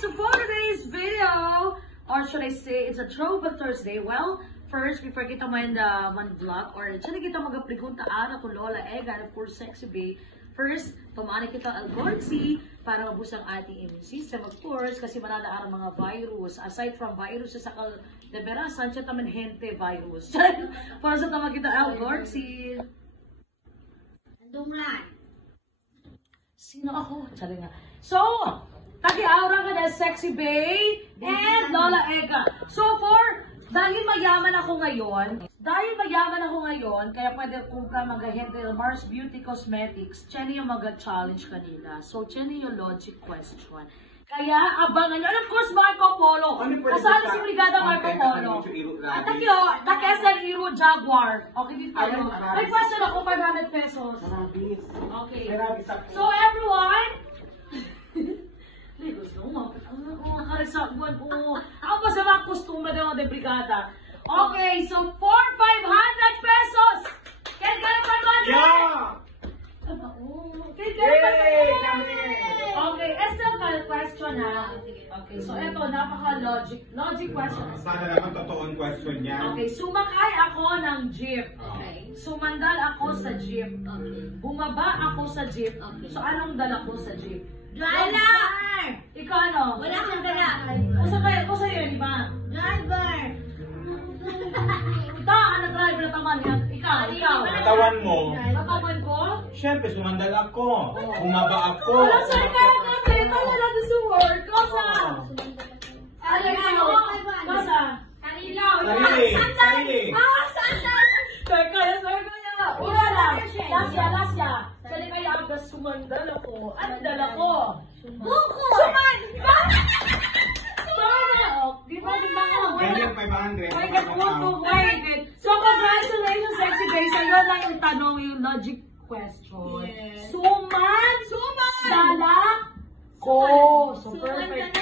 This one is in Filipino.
so for today's video, or should I say, it's a Throwback Thursday. Well, first, before kita man vlog, or siya kita magapregunta ara ko Lola Ega, and of course, Sexy Bae. First, tumani kita algorsi para mabusang ating immune system, of course, kasi manada ang mga virus. Aside from virus, sa sakal liberasan, siya taman hente virus. Para sa tama kita algorsi. Andunglan. Sino ako? Tsari nga. So, taki-aura ka na Sexy Bae and Lola Ega. So, dahil mayaman ako ngayon, kaya pwede kung ka mag-handle Mars Beauty Cosmetics, tiyan yung mag-challenge kanila. So, tiyan yung logic question. Kaya, abangan nyo. And of course, Marco Polo. Kasali si Brigada Marco Polo. At taki-SL Hero Jaguar. Okay, dito tayo. May question ako, 500 pesos. Okay. So, everyone, ako pa sa mga kustume ng mga brigada. Okay, so for 500 pesos, can get a 500? Yeah! Okay, SL question ha. Okay, so eto, napaka-logic question. Sana naman totoong question yan. Okay, sumakay ako ng jeep. Okay. Sumandal ako sa jeep. Okay. Bumaba ako sa jeep. Okay. So anong dala ko sa jeep? Driver! Ikaw ano? Wala kang dala. Kusa yun, di ba? Driver! Ito, ano driver na taman yan? Ikaw. Katawan mo. Katawan ko? Siyempre, sumandal ako. Bumaba ako. Wala sa'yo kaya natin. Ito na lang sa work. Kosa? Ano kayo? Kosa? Sarili. Sandal! Sir kaya. Una lang. Lasya. Sali kayo ang sumandal ako. Ano dala ko? Buko! Suman! Di ba? Ganyan, 500. So, congratulations, Sexy Bae. Sa'yo lang yung tanong, yung logic question. Yes. Suman! Dala ko. So, perfect.